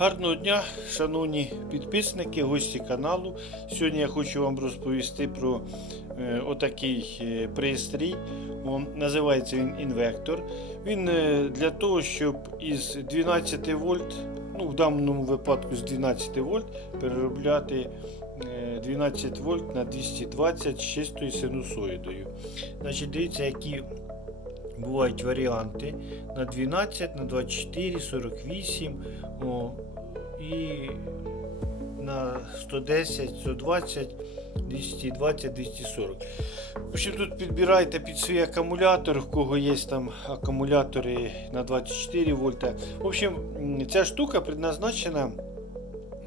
Гарного дня, шановні підписники, гості каналу. Сьогодні я хочу вам розповісти про е, отакий е, пристрій. Називається він інвектор. Він е, для того, щоб із 12 вольт, ну в даному випадку з 12 вольт, переробляти е, 12 вольт на 220 з чистою синусоїдою. Значить, дивіться, які бувають варіанти на 12, на 24, 48 о, і на 110, 120, 220, 240. В общем, тут підбирайте під свій акумулятор, в кого є там акумулятори на 24 вольта. В общем, ця штука предназначена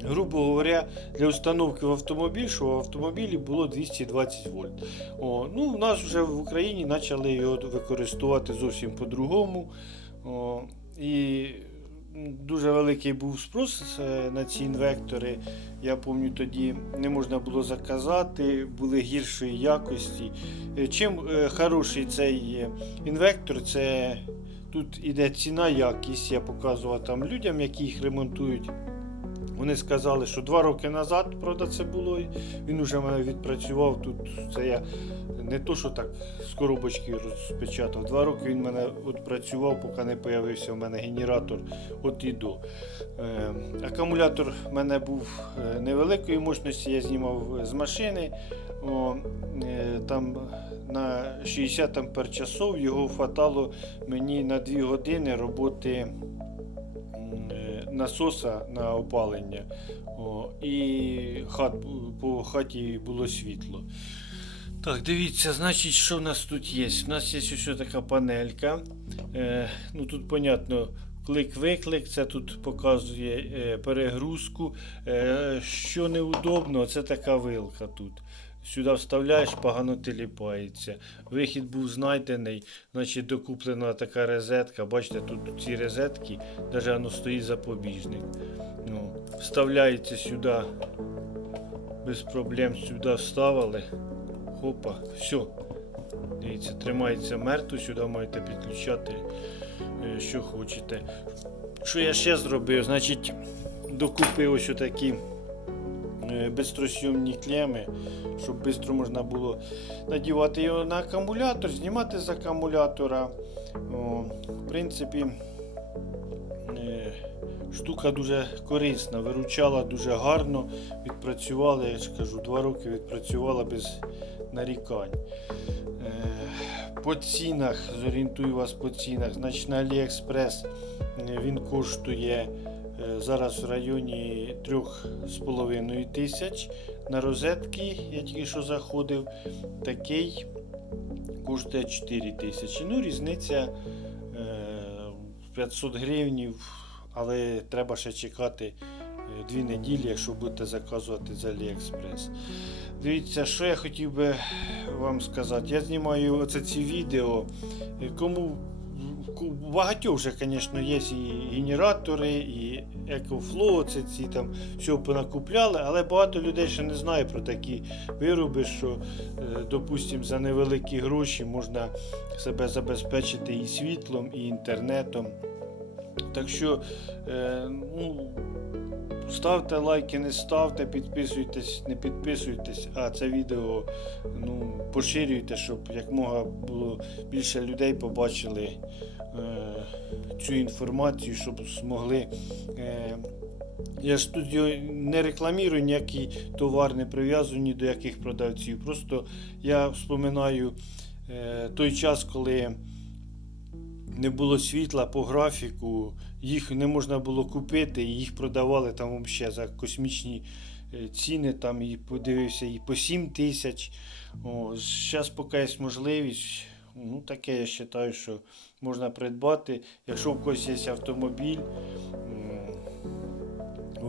грубо говоря, для установки в автомобіль, що в автомобілі було 220 вольт. О, ну, У нас вже в Україні почали його використовувати зовсім по-другому. І дуже великий був спрос е, на ці інвектори. Я пам'ятаю, тоді не можна було заказати, були гіршої якості. Е, Чим е, хороший цей інвектор, це тут іде ціна, якість. Я показував там людям, які їх ремонтують. Вони сказали, що два роки назад, правда, це було. Він уже мене відпрацював. Тут це я не то, що так з коробочки розпечатав. Два роки він мене от працював, поки не з'явився в мене генератор от і до. Е, акумулятор в мене був е, невеликої мощності, я знімав з машини. О, е, там на 60 ампер часов його хватало мені на 2 години роботи насоса на опалення. О, і хат, по хаті було світло. Так, дивіться, значить, що в нас тут є? У нас є ось така панелька. Е, ну Тут, понятно, клик-виклик, це тут показує е, перегрузку. Е, що неудобно, це така вилка тут. Сюди вставляєш, погано теліпається. Вихід був знайдений, значить докуплена така розетка. Бачите, тут ці розетки, навіть воно стоїть запобіжник. Ну, вставляється сюди, без проблем сюди вставили. Хопа, все. Дивіться, тримається мертво, сюди маєте підключати, е, що хочете. Що я ще зробив? Значить, докупив ось такі е, безстросйомні клеми, щоб швидко можна було надівати його на акумулятор, знімати з акумулятора. О, в принципі, е, штука дуже корисна, виручала дуже гарно, відпрацювала, я ж кажу, два роки відпрацювала без нарікань. Е, По цінах, зорієнтую вас по цінах, значить на AliExpress е, він коштує зараз в районі 3,5 тисяч. На розетки я тільки що заходив, такий коштує 4 тисячі. Ну, різниця е, 500 гривнів, але треба ще чекати е, дві неділі, якщо будете заказувати з AliExpress. Дивіться, що я хотів би вам сказати. Я знімаю оце ці відео. Е, Кому ку- багатьох вже, звісно, є і генератори, і екофлоу. це ці там все понакупляли, але багато людей ще не знає про такі вироби, що, е, допустимо, за невеликі гроші можна себе забезпечити і світлом, і інтернетом. Так що, е, ну, ставте лайки, не ставте, підписуйтесь, не підписуйтесь, а це відео ну, поширюйте, щоб якмога було більше людей побачили е, цю інформацію, щоб змогли. Е, я ж тут не рекламірую, ніякий товар не прив'язую ні до яких продавців. Просто я вспоминаю е, той час, коли не було світла по графіку, їх не можна було купити, і їх продавали там взагалі за космічні е, ціни, там і подивився і по 7 тисяч. Зараз поки є можливість, ну таке я вважаю, що можна придбати. Якщо в когось є автомобіль,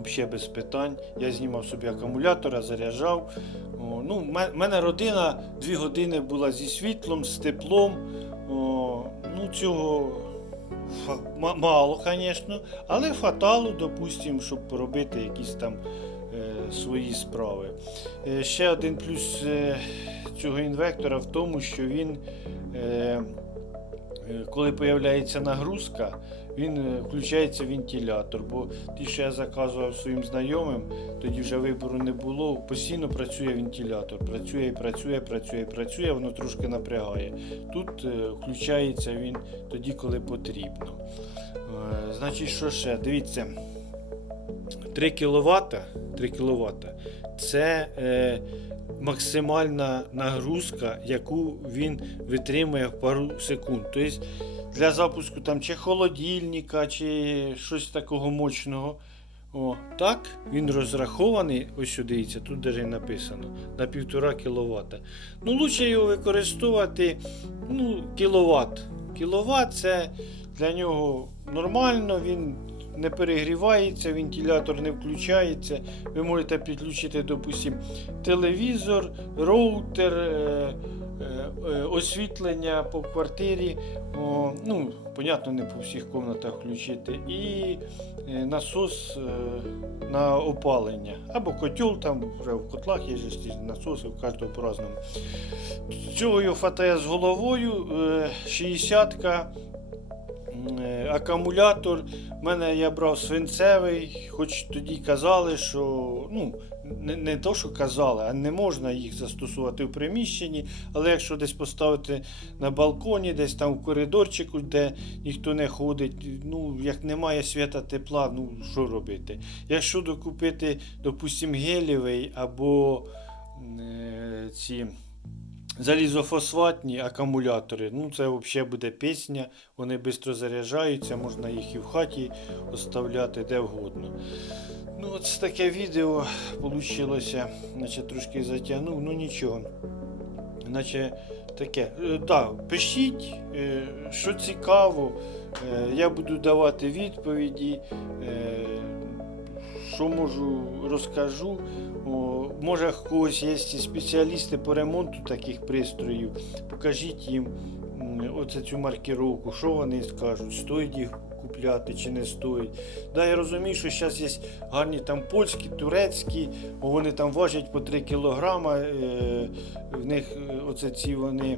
взагалі без питань. Я знімав собі акумулятора, заряджав. О, ну, мене родина 2 години була зі світлом, з теплом. О, цього мало, звісно, але фаталу, допустимо, щоб робити якісь там е, свої справи. Е, ще один плюс е, цього інвектора в тому, що він Коли з'являється нагрузка, він е, включається вентилятор. Бо ті, що я заказував своїм знайомим, тоді вже вибору не було. Постійно працює вентилятор. Працює і працює, працює працює, воно трошки напрягає. Тут е, включається він тоді, коли потрібно. Е, Значить, що ще? Дивіться. 3 кВт, 3 кВт це е, максимальна нагрузка, яку він витримує в пару секунд. Тобто для запуску там чи холодильника, чи щось такого мощного. О, так, він розрахований, ось дивіться, тут навіть написано, на 1,5 кВт. Ну, лучше його використовувати ну, кіловат. Кіловат це для нього нормально, він не перегрівається, вентилятор не включається. Ви можете підключити, допустим, телевізор, роутер, е, е, е, освітлення по квартирі. Ну, понятно, не по всіх кімнатах включити. І насос на опалення. Або котел, там вже в котлах є насоси, у кожного по-разному. Цього його хватає з головою. е, 60-ка. Е, Акумулятор в мене я брав свинцевий, хоч тоді казали, що ну, не, не то, що казали, а не можна їх застосувати в приміщенні. Але якщо десь поставити на балконі, десь там в коридорчику, де ніхто не ходить, ну як немає свята тепла, ну що робити? Якщо докупити, допустимо, гелєвий або е, ці залізофосфатні акумулятори. Ну, це взагалі буде пісня. Вони швидко заряджаються, можна їх і в хаті оставляти де вгодно. Ну, от таке відео вийшло, наче трошки затягнув, ну нічого. Наче таке. Е, Так, пишіть, е, що цікаво. Е, Я буду давати відповіді. Що можу, розкажу. О, може, в когось є спеціалісти по ремонту таких пристроїв. Покажіть їм оце цю маркировку, що вони скажуть, стоїть їх купляти чи не стоїть. Да, я розумію, що зараз є гарні там польські, турецькі, вони там важать по 3 кілограма. Е, в них е, оце ці вони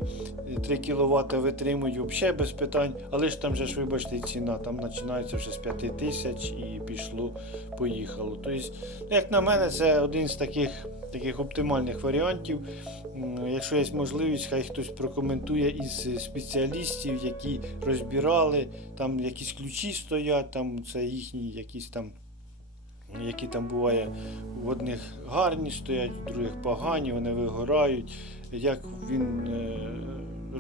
3 кВт витримують взагалі без питань. Але ж там же ж, вибачте, ціна там починається вже з 5 тисяч і пішло, поїхало. Тобто, як на мене, це один з таких, таких оптимальних варіантів. Якщо є можливість, хай хтось прокоментує із спеціалістів, які розбирали, там якісь ключі стоять, там це їхні якісь там. Які там буває в одних гарні стоять, в других погані, вони вигорають, як він е,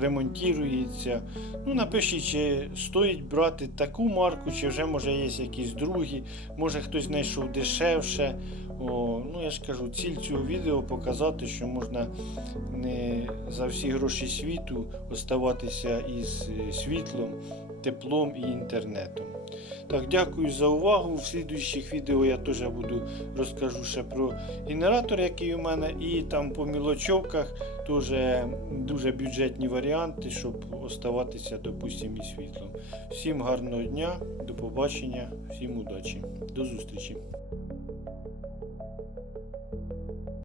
ремонтується. Ну, напишіть, чи стоїть брати таку марку, чи вже може є якісь другі, може хтось знайшов дешевше. О, ну я ж кажу, ціль цього відео показати, що можна не за всі гроші світу оставатися із е, світлом, теплом і інтернетом. Так, дякую за увагу. В слідуючих відео я теж буду розкажу ще про генератор, який у мене, і там по мілочовках теж дуже бюджетні варіанти, щоб оставатися, допустимо, і світлом. Всім гарного дня, до побачення, всім удачі, до зустрічі.